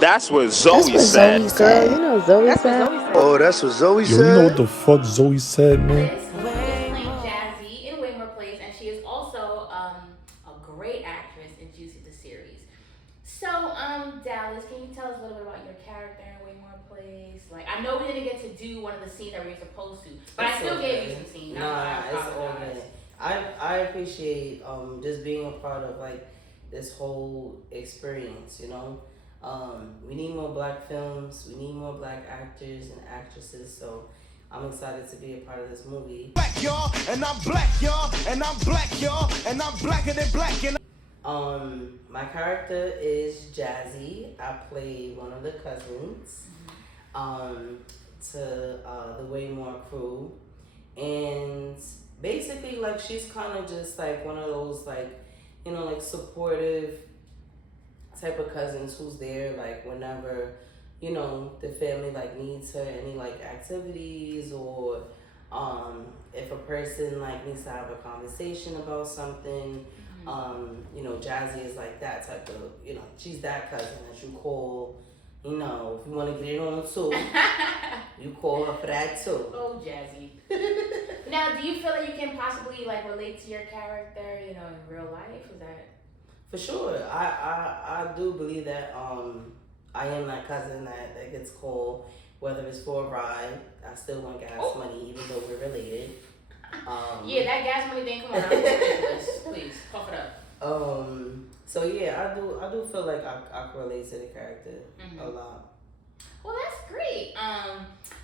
That's what That's Zoe what said. Zoe said. You know Zoe said. Oh, that's what Zoe Yo, you know what said? the fuck Zoe said, man? This who is playing Jazzy in Waymore Place, and she is also a great actress in Juicy the series. So, Dallas, can you tell us a little bit about your character in Waymore Place? Like, I know we didn't get to do one of the scenes that we were supposed to, but I still gave you some scenes. Nah, it's all good. I appreciate just being a part of like this whole experience. You know, we need more black films. We need more black actors and actresses. So I'm excited to be a part of this movie. Black y'all, and I'm black y'all, and I'm black y'all, and I'm blacker than black. My character is Jazzy. I play one of the cousins to the Waymore crew, and basically like she's kind of just like one of those like, you know, like supportive type of cousins who's there like whenever, you know, the family like needs her any like activities, or if a person like needs to have a conversation about something. You know, Jazzy is like that type of, you know, she's that cousin that you call, you know, if you want to get it on too, you call her for that too. Oh, Jazzy. Now, do you feel that you can possibly like relate to your character, you know, in real life? Is that? For sure. I do believe that I am that cousin that gets called, whether it's for a ride. I still want gas money, even though we're related. Yeah, that gas money thing. Come on, please puff it up. So yeah, I do feel like I can relate to the character a lot. Well, that's great.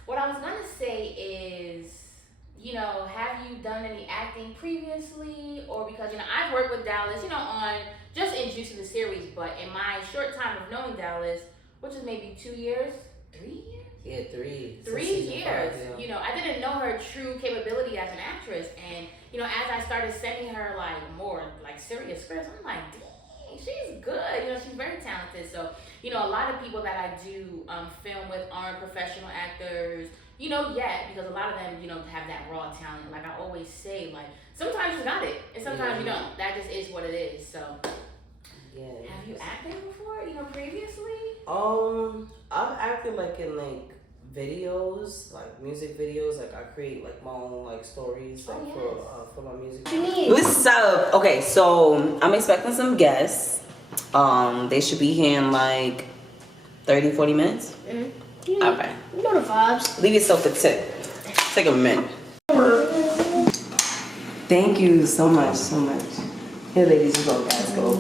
What I was gonna say is, you know, have you done any acting previously, or because you know I've worked with Dallas, you know, on just in Juicy the series, but in my short time of knowing Dallas, which is maybe 2 years, 3 years. Yeah, 3. 3 years. 5, yeah. You know, I didn't know her true capability as an actress, and you know, as I started sending her like more like serious scripts, I'm like, dang, she's good. You know, she's very talented. So, you know, a lot of people that I do film with aren't professional actors, you know, yet, because a lot of them, you know, have that raw talent. Like I always say, like sometimes you got it, and sometimes you don't. That just is what it is. So, yeah. Have you acted before? You know, previously? I've acted like in like videos, like music videos. Like I create like my own like stories like for my music. What's up? Okay, so I'm expecting some guests. They should be here in like 30-40 minutes. Mm-hmm. Okay. You know the vibes. Leave yourself a tip. Take a minute. Thank you so much, so much. Here, ladies, you go, guys. Go.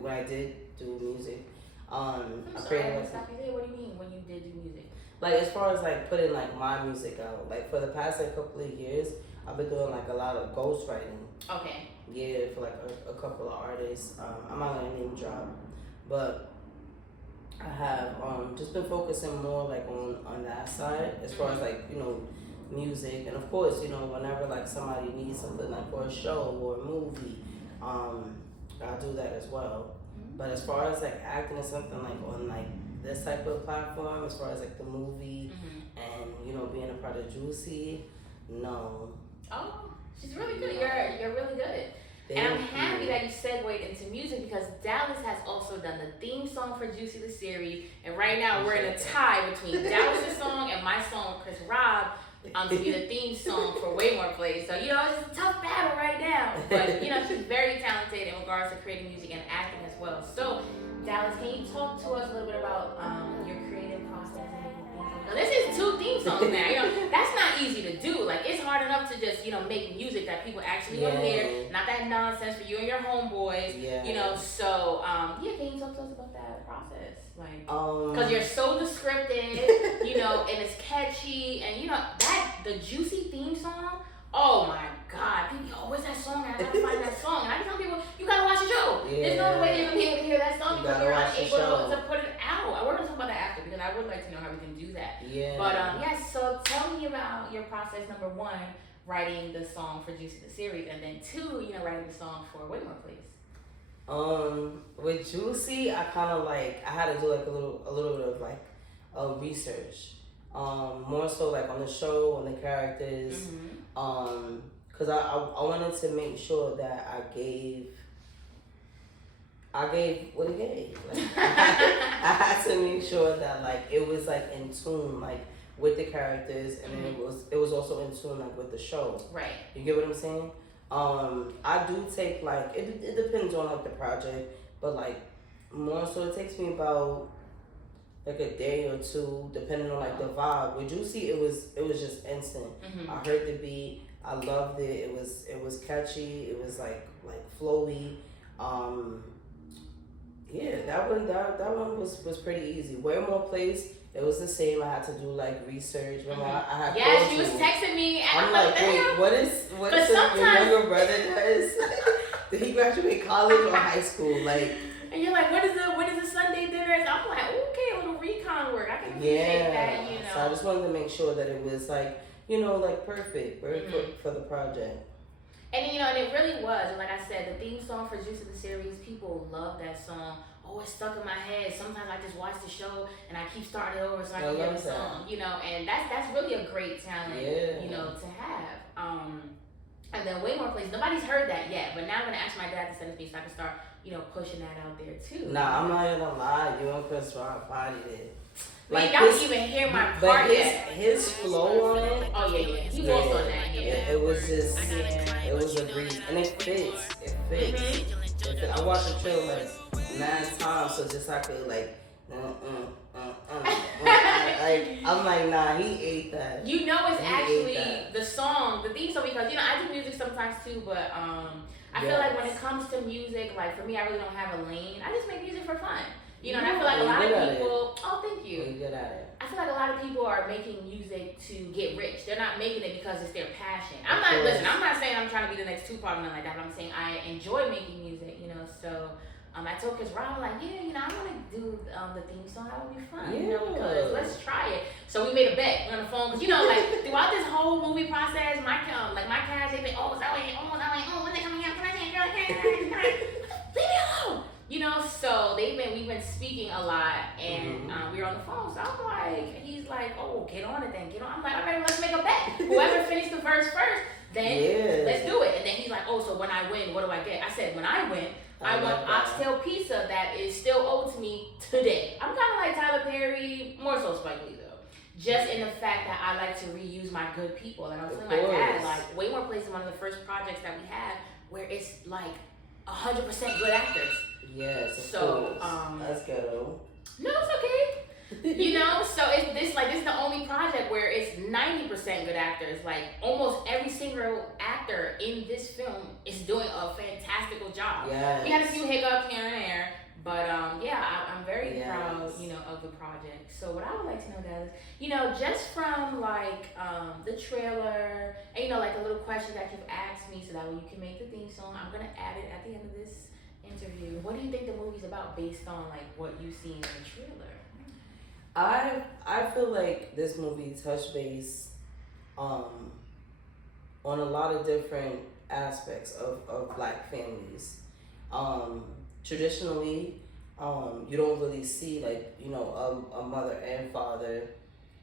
When I did do music, I Sorry, created I like stop you there. What do you mean when you did do music? like as far as like putting like my music out, like for the past like couple of years, I've been doing like a lot of ghostwriting. Okay. Yeah, for like a couple of artists. I'm not gonna name drop, but I have just been focusing more like on that side as far as like, you know, music, and of course, you know, whenever like somebody needs something like for a show or a movie, I do that as well. But as far as like acting or something like on like this type of platform, as far as like the movie and, you know, being a part of Juicy, no. Oh, she's really good. You're really good. And I'm happy that you segued into music, because Dallas has also done the theme song for Juicy the series, and right now we're in a tie between Dallas's song and my song, Chris Rob, to be the theme song for Waymore Place. So, you know, it's a tough battle right now. But, you know, she's very talented in regards to creating music and acting as well. So, Dallas, can you talk to us a little bit about your creative process and making theme songs? Now, this is 2 theme songs now. You know, that's not easy to do. Like, it's hard enough to just, you know, make music that people actually want to hear. Not that nonsense for you and your homeboys. You know, so, can you talk to us about that process? Like, because you're so descriptive, you know, and it's catchy, and you know the Juicy theme song. Oh my God, people, yo, where's that song? I gotta find that song. And I tell people, you gotta watch the show. There's no way you're gonna be able to hear that song because you're unable to put it out. We're gonna talk about that after, because I would like to know how we can do that. But so tell me about your process. Number 1, writing the song for Juicy the series, and then 2, you know, writing the song for Waymore Place. With Juicy, I kind of like, I had to do like a little bit of like research. More so like on the show, on the characters. Cause I wanted to make sure that I gave I gave what it gave. Like, I had to make sure that like it was like in tune like with the characters, and then it was also in tune like with the show. Right. You get what I'm saying? I do take like it depends on like the project, but like more so it takes me about like a day or two, depending on like the vibe. With Juicy, it was just instant. I heard the beat, I loved it. It was catchy. It was like flowy. Yeah, that one was pretty easy. Waymore Place, it was the same. I had to do like research. Remember, I had yeah, she was texting me, and I'm like, wait, what is your younger brother does? Did he graduate college or high school? Like, and you're like, what is the Sunday dinner? And I'm like, okay, a little recon work. I can appreciate that, you know. So I just wanted to make sure that it was like, like perfect for the project. And and it really was. And like I said, the theme song for Juice of the series, people love that song. Oh, it's stuck in my head. Sometimes I just watch the show and I keep starting it over so I can hear the song. And that's really a great talent, to have. And then Waymore Place, nobody's heard that yet, but now I'm gonna ask my dad to send it to me so I can start, pushing that out there too. Nah, I'm not gonna lie, you and Chris Rock bodied it. Like, y'all didn't even hear my part yet. His flow on it. Oh yeah. He walked on that. Yeah. It was just, it was a breeze, and it fits. It fits. I watched the trailer like 9 times, so just I could like. I'm like, nah, he ate that. It's actually the song, the theme song, because I do music sometimes too, but I feel like when it comes to music, like for me, I really don't have a lane. I just make music for fun. And I feel like a lot of people. Oh, thank you. You're good at it. I feel like a lot of people are making music to get rich. They're not making it because it's their passion. I'm not saying I'm trying to be the next Tupac or nothing like that, but I'm saying I enjoy making music. So. I told Chris Rob, like, I want to do the theme song. That would be fun, because let's try it. So we made a bet. We're on the phone, because like throughout this whole movie process, my cast, they've been, oh, when's it coming out? Can I say it, girl? Leave me alone. So we've been speaking a lot, and we were on the phone. So I'm like, he's like, oh, get on it then, get on. I'm like, all right, let's make a bet. Whoever finished the verse first, then let's do it. And then he's like, oh, so when I win, what do I get? I said, when I win, I want oxtail pizza that is still owed to me today. I'm kind of like Tyler Perry, more so Spike Lee though. Just in the fact that I like to reuse my good people. And I was telling my dad, like, Waymore Place is one of the first projects that we had where it's like 100% good actors. Yes, of course. That's ghetto. No, it's okay. So this is the only project where it's 90% good actors. Like almost every single actor in this film is doing a fantastical job. Yes. We had a few hiccups here and there, but I'm very proud, of the project. So what I would like to know, guys, just from like the trailer and like a little question that you've asked me, so that way you can make the theme song. I'm gonna add it at the end of this interview. What do you think the movie's about based on like what you've seen in the trailer? I feel like this movie touched base on a lot of different aspects of Black families. Traditionally, you don't really see like a mother and father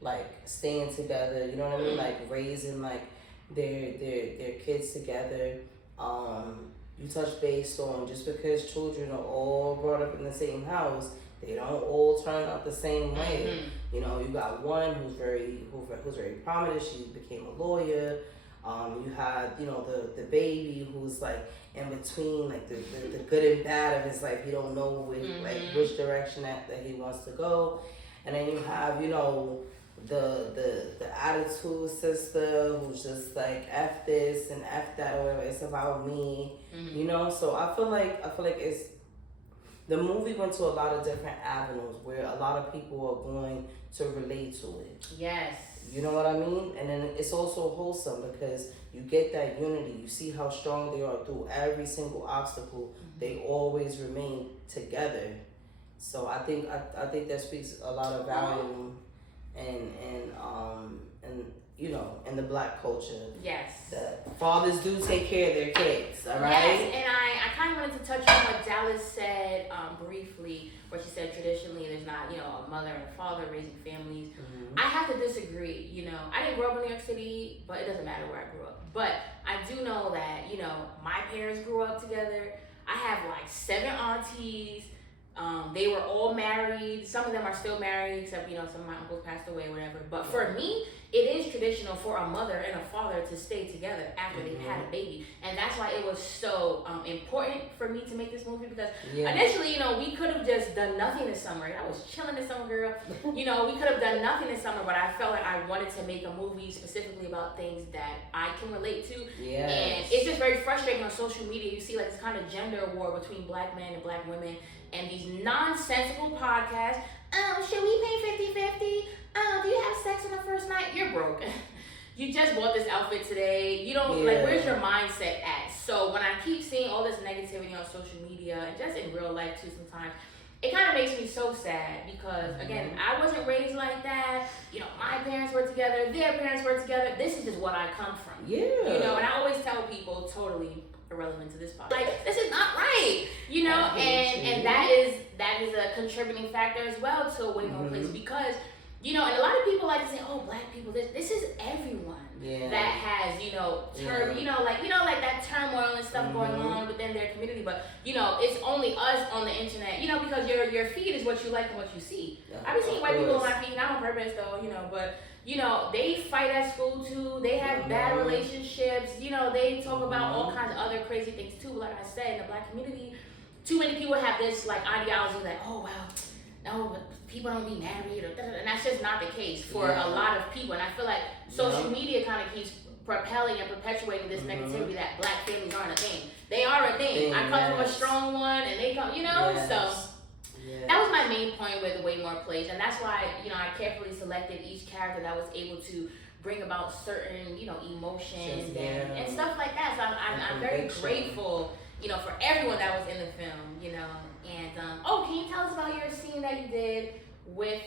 like staying together. You know what I mean? Like raising like their kids together. You touch base on just because children are all brought up in the same house, they don't all turn out the same way. You got one who's very prominent. She became a lawyer. You had the baby who's like in between, like the good and bad of his life. He don't know which direction that he wants to go. And then you have the attitude sister who's just like F this and F that, or whatever. It's about me. So I feel like it's. The movie went to a lot of different avenues where a lot of people are going to relate to it. Yes. You know what I mean? And then it's also wholesome because you get that unity. You see how strong they are through every single obstacle. They always remain together. So I think that speaks a lot of value and in the Black culture. Yes. That fathers do take care of their kids, all right? Yes, and I kind of wanted to touch on what Dallas said briefly, where she said traditionally there's not, a mother and a father raising families. I have to disagree. I didn't grow up in New York City, but it doesn't matter where I grew up. But I do know that, my parents grew up together. I have like 7 aunties. They were all married. Some of them are still married, except some of my uncles passed away, whatever. But for me, it is traditional for a mother and a father to stay together after they've had a baby, and that's why it was so important for me to make this movie, because initially, we could have just done nothing this summer. I was chilling this summer, girl. We could have done nothing this summer, but I felt like I wanted to make a movie specifically about things that I can relate to. And it's just very frustrating on social media. You see like this kind of gender war between black men and black women, and these nonsensical podcasts. Should we pay 50-50? Do you have sex on the first night? You're broke. You just bought this outfit today. You don't like, where's your mindset at? So when I keep seeing all this negativity on social media and just in real life too sometimes, it kind of makes me so sad, because again, I wasn't raised like that. My parents were together, their parents were together. This is just what I come from. And I always tell people, totally irrelevant to this podcast, like, this is not right, and that is a contributing factor as well to Waymore Place, because and a lot of people like to say, oh, black people, this is everyone that has like that turmoil and stuff going on within their community, but it's only us on the internet, because your feed is what you like and what you see. I've been seeing white people on my feed, not on purpose though, but they fight at school too. They have bad relationships. They talk about all kinds of other crazy things too. Like I said, in the black community, too many people have this like ideology like, oh well, no, but people don't be married, and that's just not the case for a lot of people. And I feel like social media kind of keeps propelling and perpetuating this negativity that black families aren't a thing. They are a thing. I come from a strong one, and they come, so. That was my main point with Waymore Place, and that's why I carefully selected each character that was able to bring about certain emotions and stuff like that. So I'm very grateful for everyone that was in the film, and can you tell us about your scene that you did with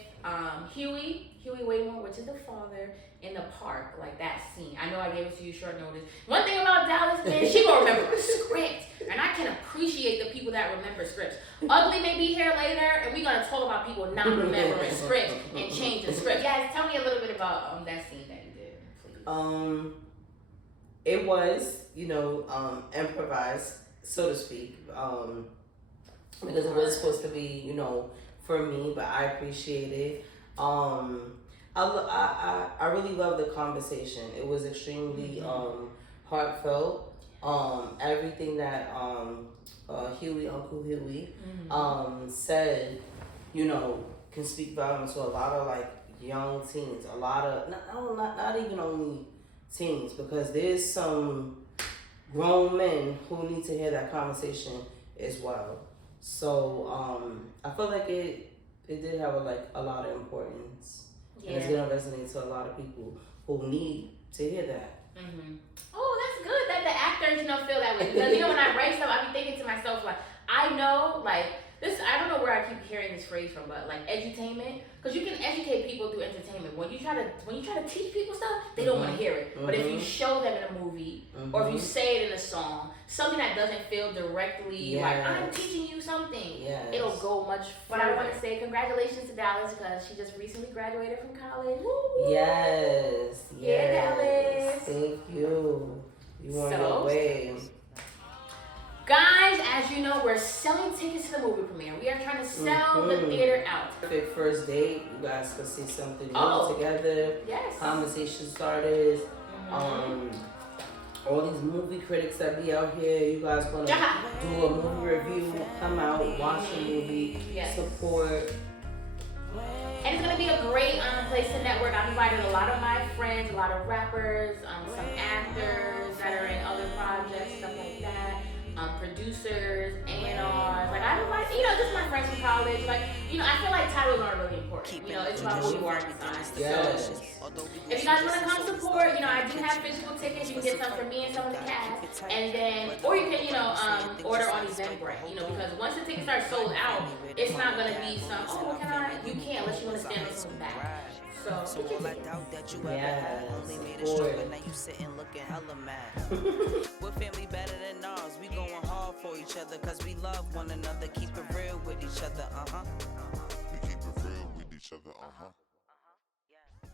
Huey Waymore, which is the father, in the park, like that scene? I know I gave it to you short notice. One thing about Dallas, man, she gonna remember a script, and I can appreciate the people that remember scripts. Ugly may be here later, and we're gonna talk about people not remembering scripts and change the script. Guys, tell me a little bit about that scene that you did, please. It was, improvised, so to speak, because it was supposed to be, for me, but I appreciate it. I really love the conversation. It was extremely heartfelt. Everything that Uncle Huey said, can speak volumes to a lot of like young teens. A lot of not even only teens, because there's some grown men who need to hear that conversation as well. So I feel like it did have a lot of importance. And it's gonna resonate to a lot of people who need to hear that. Oh, that's good that the actors, feel that way. Because when I write stuff, I be thinking to myself like, I know like this. I don't know where I keep hearing this phrase from, but like edutainment, because you can educate people through entertainment. When you try to teach people stuff, they don't want to hear it. But if you show them in a movie, or if you say it in a song, something that doesn't feel directly like I'm teaching you something, it'll go much further. But I want to say congratulations to Dallas, because she just recently graduated from college. Woo! Yes. Dallas. Thank you. You on your way. Guys, as you know, we're selling tickets to the movie premiere. We are trying to sell the theater out. Perfect first date. You guys can see something new together. Yes. Conversation starters. All these movie critics that be out here, you guys want to do a movie review, come out, watch the movie, support. And it's going to be a great place to network. I've invited a lot of my friends, a lot of rappers, some actors that are in other projects, stuff like that. Producers, A&Rs, like I've invited, just my friends from college, like, I feel like titles aren't really important, it's about who you are inside. So, if you guys want to come support, I do have physical tickets. You can get some from me and some of the cast, and then, or you can, order on Eventbrite, because once the tickets are sold out, it's not gonna be some, what can I? You can't unless you want to stand on someone's back. So I doubt that you ever only made a stronger. Now you sitting looking hella mad. We're family better than ours. We going hard for each other, cause we love one another. Keep it real with each other, We keep it real with each other,